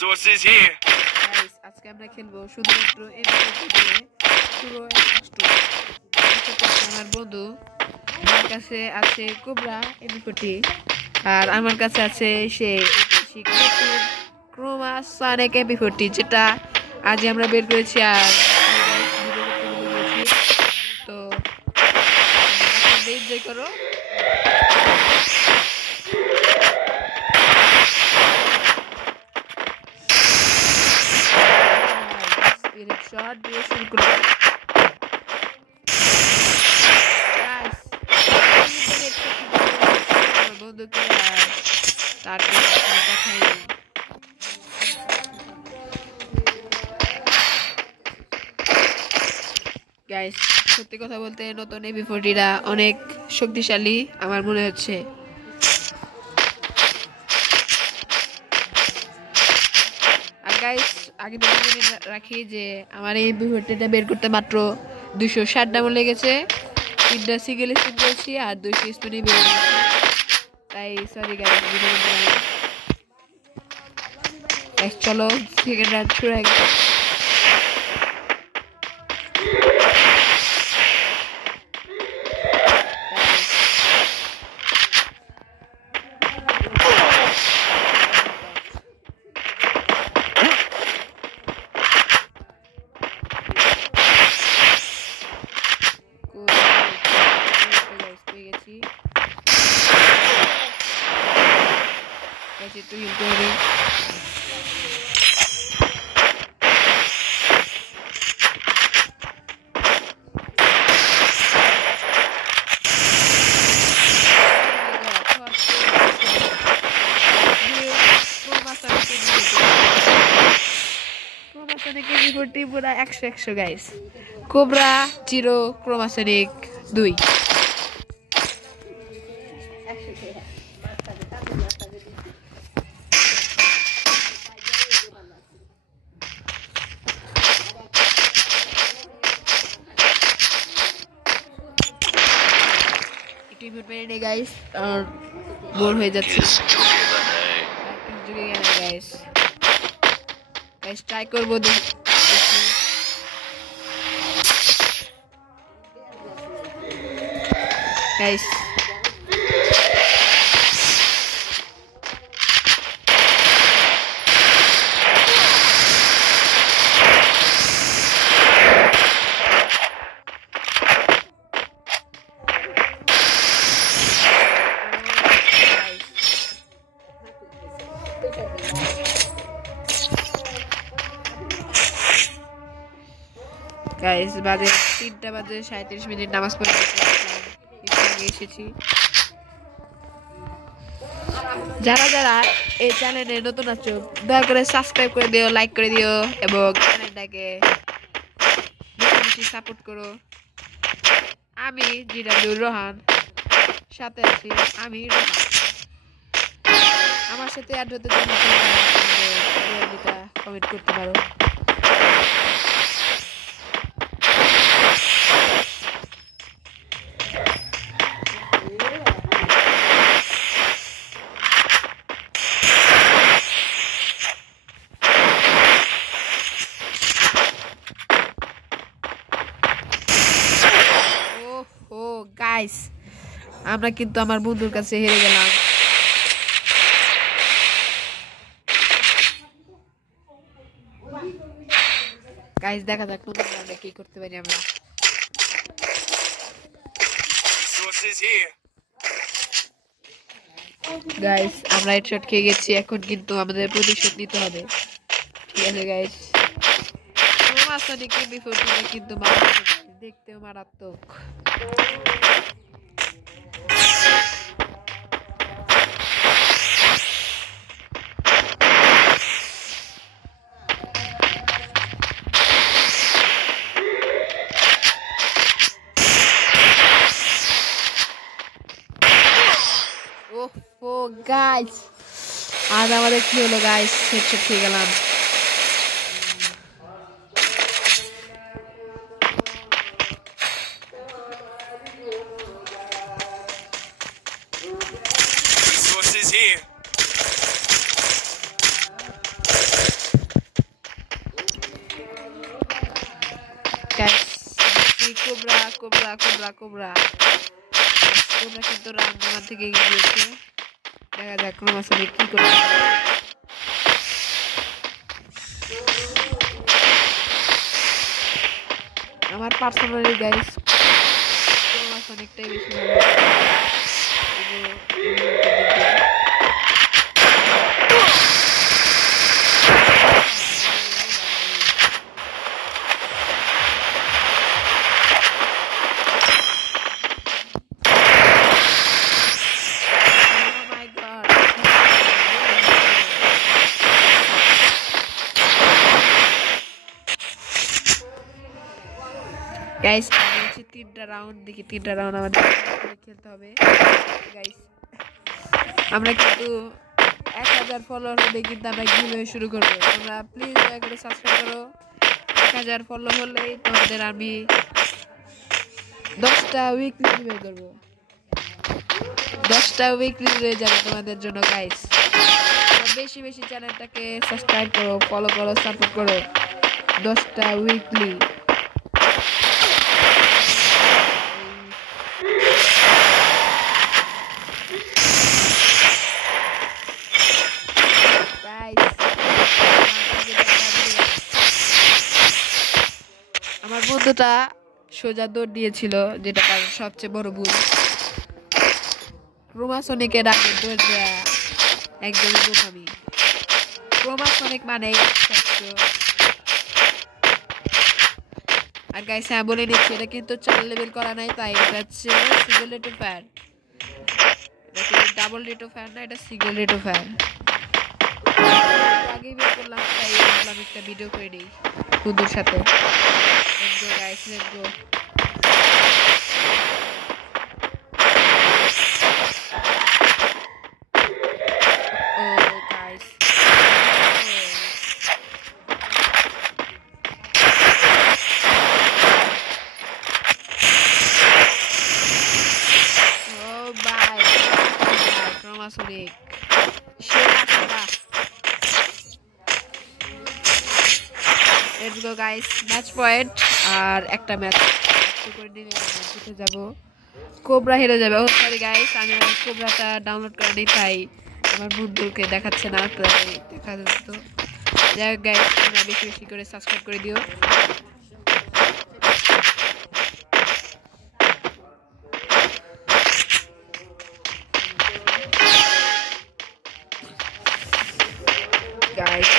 Sources here. Guys আজকে আমরা খেলবো শুধুমাত্র এমপি দিয়ে পুরো একটা আমার বন্ধু আমার কাছে আছে কোবরা এমপি আর আমার কাছে আছে সে ক্রোমা সনিক এমপি যেটা আজ আমরা বের করেছি আর তো এনজয় করো shot দিয়ে শুরু করব গাইস বন্ধুকে তার কথাই গাইস সত্যি কথা বলতে নতুন এমপি40টা অনেক শক্তিশালী আমার মনে হচ্ছে আর গাইস আগে বলে রাখি যে আমার এই এমপি40টা বের করতে মাত্র 260 ডাবল লেগেছে 3টা সিঙ্গেল স্পিন করেছি আর 200 স্পিনে বের করেছি তাই সরি গাইস চলো সেকেন্ড রাউন্ড শুরু হয়ে গেছে itu YouTube Sonic pura 100 guys Cobra Zero Chroma Sonic 2 guys और बोर हो जाते guys guys try করব guys guys বাজে 3টা বাজে 37 মিনিট নামাজ পড়ে এসেছি যারা যারা এই চ্যানেলে নতুন আছো দয়া করে সাবস্ক্রাইব করে দিও লাইক করে দিও এবং চ্যানেলটাকে বেশি সাপোর্ট করো আমি জিরাজুর রোহান সাথে আছি আমি রোহান আমার সাথে অ্যাড হতে চাইলে কমেন্ট করতে পারো গাইস আমরা কিন্তু আমার বন্ধুর কাছে হেরে গেলাম গাইস দেখা যাক নতুন রাউন্ডে কি করতে পারি আমরা গাইস আমরা হেডশট খেয়ে গেছি এখন কিন্তু আমাদের প্রতিশোধ নিতে হবে ঠিক আছে গাইস ক্রোমা সনিক এমপি40 কিন্তু দেখতেও মারাত্মক guys আজ আমাদের কি হলো গাইস হেডশট খেয়ে গেলাম Resources here. Cobra cobra cobra কিন্তু রান্নাঘর থেকে গিয়েছে। দেখা যাক ক্রোমাসনে কি করে। আমার পার্সোনালি গাইস ক্রোমাসনিকটাই বেশি ভালো লাগে। গাইস বলছি 3টা রাউন্ড দেখি 3টা রাউন্ড আমাদের খেলতে হবে গাইস। আমরা কিন্তু 1000 ফলোয়ার হলে কিন্তু আমরা গিভওয়ে শুরু করব। তোমরা প্লিজ দয়া করে সাবস্ক্রাইব করো। 1000 ফলো হলেই তোমাদের আমি 10টা উইকলি গিভওয়ে করব। 10টা উইকলি হয়ে যাবে তোমাদের জন্য গাইস। বেশি বেশি চ্যানেলটাকে সাবস্ক্রাইব করো, ফলো করো, সাপোর্ট করো। 10টা উইকলি আমার বন্ধুটা সোজা দৌড় দিয়েছিল, যেটা তার সবচেয়ে বড় ভুল। ক্রোমাসনিকের আগে দৌড় দেওয়া একদমই বোকামি। ক্রোমাসনিক মানে আর গাইস হ্যাঁ বলে নিচ্ছি, এটা কিন্তু 4 লেভেল করা নাই, তাই এটা হচ্ছে সিঙ্গেল রেট অফ ফায়ার। এটা কিন্তু ডাবল রেট অফ ফায়ার না, এটা সিঙ্গেল রেট অফ ফায়ার। আগেই বের করলাম, তাই ভাবলাম একটা ভিডিও করে দিই বন্ধুর সাথে। Let's go guys, let's go. Oh guys. Oh bye. Chromosonic. Let's go guys, match point আর একটা ম্যাচ করে নিলে জিতে যাব। কোবরা হেরে যাবে। ও সরি গাইস, আমি আমার কোবরাটা ডাউনলোড করে নিই, তাই আমার বন্ধুকে দেখাচ্ছে না, তাই দেখা যেত। যাই হোক গাইস, তোমরা বেশি বেশি করে সাবস্ক্রাইব করে দিও। Guys